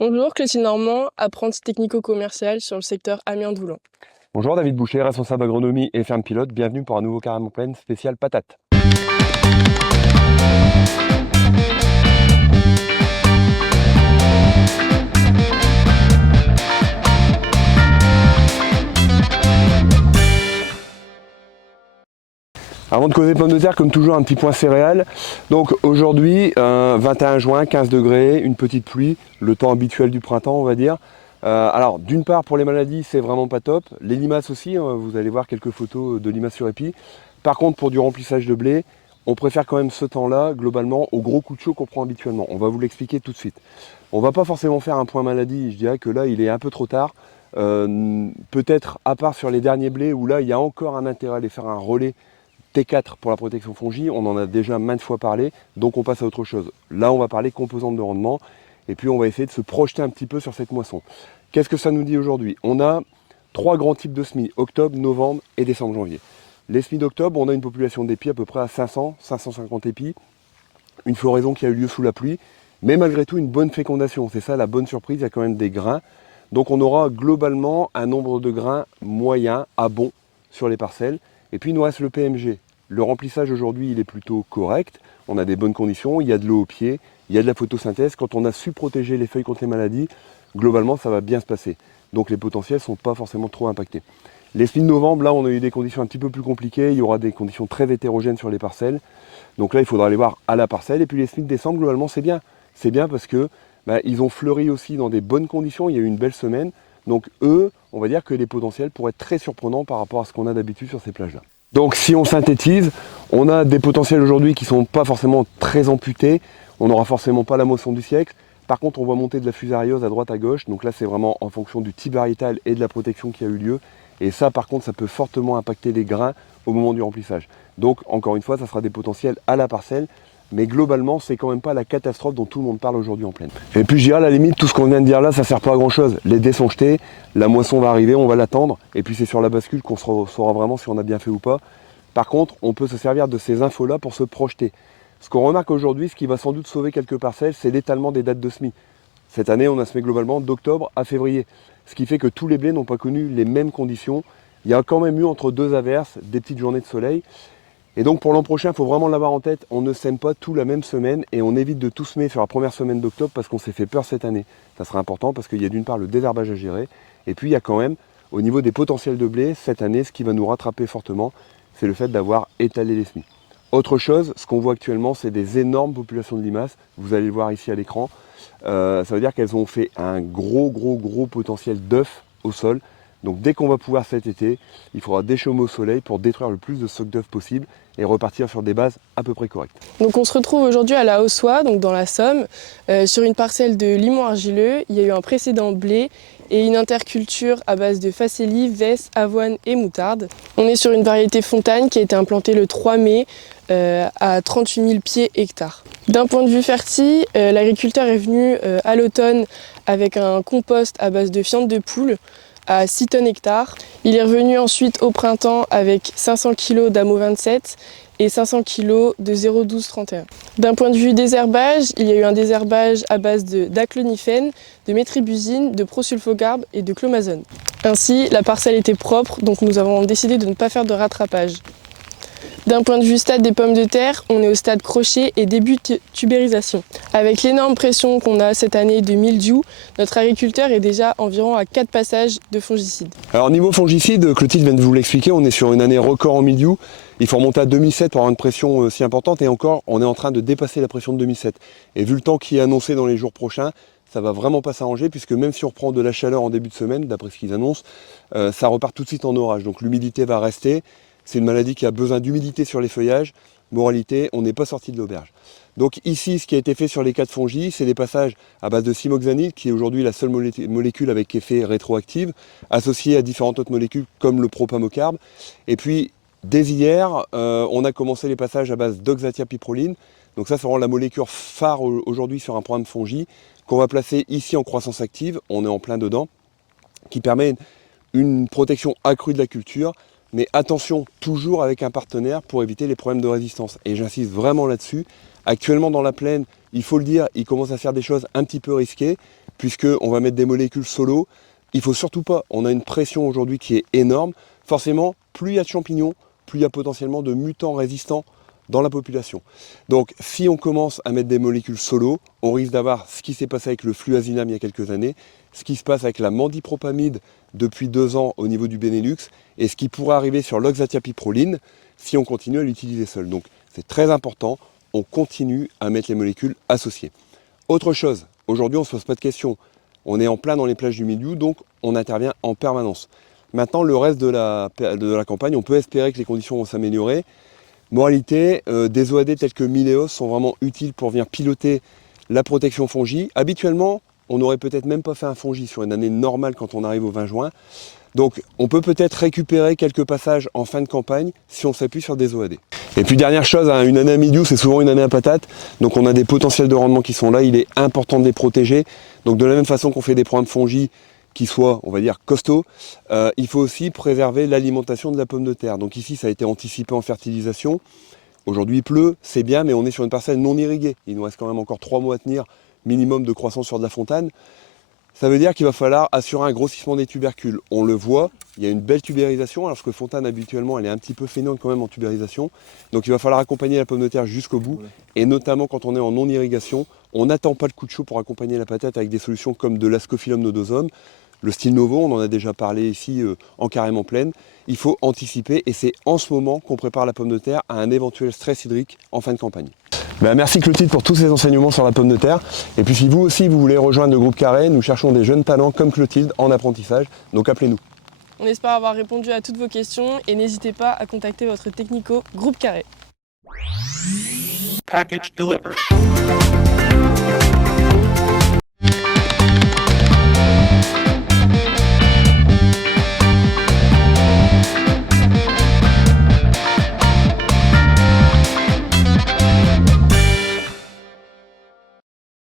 Bonjour, Clotilde Normand, apprentie technico-commerciale sur le secteur Amiens-Doulan. Bonjour David Boucher, responsable agronomie et ferme pilote. Bienvenue pour un nouveau Carrément Plaine spécial patate. Avant de causer pommes de terre, comme toujours, un petit point céréales. Donc aujourd'hui, 21 juin, 15 degrés, une petite pluie, le temps habituel du printemps, on va dire. Alors d'une part, pour les maladies, c'est vraiment pas top. Les limaces aussi, hein, vous allez voir quelques photos de limaces sur épi. Par contre, pour du remplissage de blé, on préfère quand même ce temps-là, globalement, au gros coup de chaud qu'on prend habituellement. On va vous l'expliquer tout de suite. On va pas forcément faire un point maladie, je dirais que là, il est un peu trop tard. Peut-être à part sur les derniers blés, où là, il y a encore un intérêt à aller faire un relais T4 pour la protection fongie, on en a déjà maintes fois parlé, donc on passe à autre chose. Là, on va parler composantes de rendement, et puis on va essayer de se projeter un petit peu sur cette moisson. Qu'est-ce que ça nous dit aujourd'hui? On a trois grands types de semis, octobre, novembre et décembre, janvier. Les semis d'octobre, on a une population d'épis à peu près à 500, 550 épis, une floraison qui a eu lieu sous la pluie, mais malgré tout une bonne fécondation. C'est ça la bonne surprise, il y a quand même des grains. Donc on aura globalement un nombre de grains moyen à bon sur les parcelles. Et puis il nous reste le PMG. Le remplissage aujourd'hui, il est plutôt correct. On a des bonnes conditions, il y a de l'eau au pied, il y a de la photosynthèse. Quand on a su protéger les feuilles contre les maladies, globalement, ça va bien se passer. Donc les potentiels ne sont pas forcément trop impactés. Les semis de novembre, là, on a eu des conditions un petit peu plus compliquées. Il y aura des conditions très hétérogènes sur les parcelles. Donc là, il faudra aller voir à la parcelle. Et puis les semis de décembre, globalement, c'est bien. C'est bien parce que ils ont fleuri aussi dans des bonnes conditions. Il y a eu une belle semaine. Donc eux, on va dire que les potentiels pourraient être très surprenants par rapport à ce qu'on a d'habitude sur ces plages-là. Donc si on synthétise, on a des potentiels aujourd'hui qui ne sont pas forcément très amputés. On n'aura forcément pas la moisson du siècle. Par contre, on voit monter de la fusariose à droite à gauche. Donc là, c'est vraiment en fonction du type variétal et de la protection qui a eu lieu. Et ça, par contre, ça peut fortement impacter les grains au moment du remplissage. Donc, encore une fois, ça sera des potentiels à la parcelle. Mais globalement, c'est quand même pas la catastrophe dont tout le monde parle aujourd'hui en plaine. Et puis je dirais à la limite, tout ce qu'on vient de dire là, ça sert pas à grand chose. Les dés sont jetés, la moisson va arriver, on va l'attendre, et puis c'est sur la bascule qu'on saura vraiment si on a bien fait ou pas. Par contre, on peut se servir de ces infos-là pour se projeter. Ce qu'on remarque aujourd'hui, ce qui va sans doute sauver quelques parcelles, c'est l'étalement des dates de semis. Cette année, on a semé globalement d'octobre à février. Ce qui fait que tous les blés n'ont pas connu les mêmes conditions. Il y a quand même eu entre deux averses, des petites journées de soleil. Et donc pour l'an prochain, il faut vraiment l'avoir en tête, on ne sème pas tout la même semaine et on évite de tout semer sur la première semaine d'octobre parce qu'on s'est fait peur cette année. Ça sera important parce qu'il y a d'une part le désherbage à gérer et puis il y a quand même au niveau des potentiels de blé cette année, ce qui va nous rattraper fortement, c'est le fait d'avoir étalé les semis. Autre chose, ce qu'on voit actuellement, c'est des énormes populations de limaces. Vous allez le voir ici à l'écran. Ça veut dire qu'elles ont fait un gros potentiel d'œufs au sol. Donc dès qu'on va pouvoir cet été, il faudra déchaumer au soleil pour détruire le plus de stocks d'œufs possible et repartir sur des bases à peu près correctes. Donc on se retrouve aujourd'hui à la Haussois, donc dans la Somme, sur une parcelle de limon argileux. Il y a eu un précédent blé et une interculture à base de facélie, vesse, avoine et moutarde. On est sur une variété fontaine qui a été implantée le 3 mai à 38 000 pieds hectares. D'un point de vue fertile, l'agriculteur est venu à l'automne avec un compost à base de fientes de poule à 6 tonnes hectares. Il est revenu ensuite au printemps avec 500 kg d'AMO 27 et 500 kg de 0,12-31. D'un point de vue désherbage, il y a eu un désherbage à base d'aclonifène, de métribuzine, de prosulfocarbe et de clomazone. Ainsi, la parcelle était propre, donc nous avons décidé de ne pas faire de rattrapage. D'un point de vue stade des pommes de terre, on est au stade crochet et début tubérisation. Avec l'énorme pression qu'on a cette année de mildiou, notre agriculteur est déjà environ à 4 passages de fongicides. Alors niveau fongicide, Clotilde vient de vous l'expliquer, on est sur une année record en mildiou. Il faut remonter à 2007 pour avoir une pression si importante et encore, on est en train de dépasser la pression de 2007. Et vu le temps qui est annoncé dans les jours prochains, ça va vraiment pas s'arranger puisque même si on reprend de la chaleur en début de semaine, d'après ce qu'ils annoncent, ça repart tout de suite en orage. Donc l'humidité va rester. C'est une maladie qui a besoin d'humidité sur les feuillages. Moralité, on n'est pas sorti de l'auberge. Donc ici, ce qui a été fait sur les 4 fongies, c'est des passages à base de cymoxanil, qui est aujourd'hui la seule molécule avec effet rétroactif, associée à différentes autres molécules comme le propamocarbe. Et puis, dès hier, on a commencé les passages à base d'oxatiapiproline. Donc ça, c'est vraiment la molécule phare aujourd'hui sur un programme fongie qu'on va placer ici en croissance active, on est en plein dedans, qui permet une protection accrue de la culture. Mais attention, toujours avec un partenaire pour éviter les problèmes de résistance. Et j'insiste vraiment là-dessus. Actuellement dans la plaine, il faut le dire, il commence à faire des choses un petit peu risquées. puisqu'on va mettre des molécules solo. Il ne faut surtout pas, on a une pression aujourd'hui qui est énorme. Forcément, plus il y a de champignons, plus il y a potentiellement de mutants résistants dans la population. Donc si on commence à mettre des molécules solo, on risque d'avoir ce qui s'est passé avec le fluazinam il y a quelques années, ce qui se passe avec la mandipropamide depuis 2 ans au niveau du Benelux, et ce qui pourrait arriver sur l'oxatiapiproline si on continue à l'utiliser seul. Donc c'est très important, on continue à mettre les molécules associées. Autre chose, aujourd'hui on ne se pose pas de questions. On est en plein dans les plages du milieu, donc on intervient en permanence. Maintenant, le reste de la campagne, on peut espérer que les conditions vont s'améliorer. Moralité, des OAD tels que Mileos sont vraiment utiles pour venir piloter la protection fongie. Habituellement, on n'aurait peut-être même pas fait un fongi sur une année normale quand on arrive au 20 juin. Donc on peut peut-être récupérer quelques passages en fin de campagne si on s'appuie sur des OAD. Et puis dernière chose, une année à milieu, c'est souvent une année à patate. Donc on a des potentiels de rendement qui sont là, il est important de les protéger. Donc de la même façon qu'on fait des programmes fongi qui soient, on va dire, costauds, il faut aussi préserver l'alimentation de la pomme de terre. Donc ici, ça a été anticipé en fertilisation. Aujourd'hui, il pleut, c'est bien, mais on est sur une parcelle non irriguée. Il nous reste quand même encore 3 mois à tenir, minimum de croissance sur de la fontane. Ça veut dire qu'il va falloir assurer un grossissement des tubercules. On le voit, il y a une belle tubérisation, alors que fontane habituellement elle est un petit peu feignante quand même en tubérisation. Donc il va falloir accompagner la pomme de terre jusqu'au bout, et notamment quand on est en non-irrigation, on n'attend pas le coup de chaud pour accompagner la patate avec des solutions comme de l'Ascophyllum nodosum, le style Novo, on en a déjà parlé ici en carrément pleine. Il faut anticiper, et c'est en ce moment qu'on prépare la pomme de terre à un éventuel stress hydrique en fin de campagne. Merci Clotilde pour tous ces enseignements sur la pomme de terre. Et puis si vous aussi vous voulez rejoindre le groupe Carré, nous cherchons des jeunes talents comme Clotilde en apprentissage, donc appelez-nous. On espère avoir répondu à toutes vos questions et n'hésitez pas à contacter votre technico Groupe Carré. Package delivered.